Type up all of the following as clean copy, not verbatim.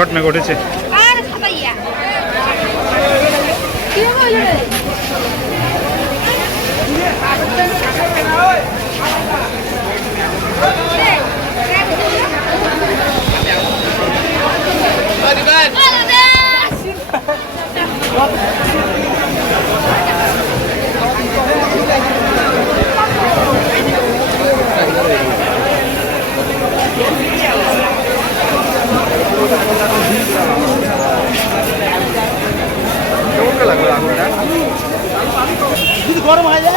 ঘটনা ঘটেছে। গরম হয়ে যায়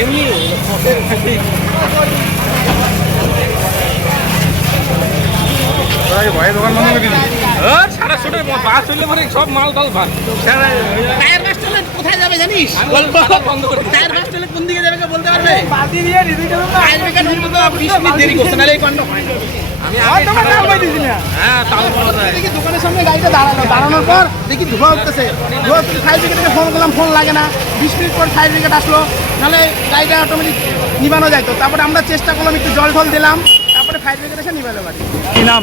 এমনি ভয়ে দোকান বন্ধ করে দিলি। সারা ছোট বাস হইলে মানে সব মাল টাল ভাত। টায়ার বাসটালে কোথায় যাবে জানিস? বন্ধ করে টায়ার বাসটালে কোন দিকে যাবে বলতে পারবে? টায়ার বেকার হইলে তো 20 মিনিট দেরি করতে নালে এই কাণ্ড হয় না। আমি আগে হ্যাঁ তাও বলা যায়। দেখি দোকানের সামনে গাড়িটা দাঁড়ানোর পর দেখি ধোঁয়া উঠতেছে। ধোঁয়া উঠতে ফায়ার ব্রিগেডকে ফোন করলাম, ফোন লাগে না। 20 মিনিট পর ফায়ার ব্রিগেড আসলো, নাহলে গাড়িটা অটোমেটিক নিবানো যায় তো। তারপরে আমরা চেষ্টা করলাম, একটু জল ঢল দিলাম, তারপরে ফায়ার ব্রিগেড এসে নিবালো গাড়ি। কি নাম?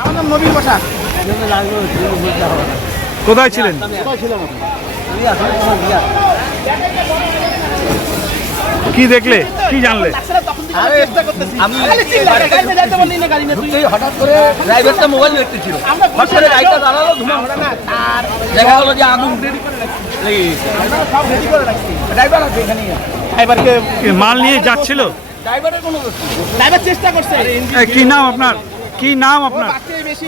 আমার নাম নবীন বসাক। কোথায় ছিলেন? কি দেখলে, কি জানলে? হঠাৎ করে ড্রাইভারটা মোবাইল দেখতেছিল, হঠাৎ করে গাড়িটা দাঁড়ালো, ধোঁয়া দেখা গেলো যে আগুন রেডি করে লেগে গেছে। ড্রাইভার আছে এখানে, ড্রাইভারকে মাল নিয়ে যাচ্ছিল? ড্রাইভারের কোনো দোষ নেই। ড্রাইভার চেষ্টা করছে। কি নাম আপনার? কি নাম আপনার? বেশি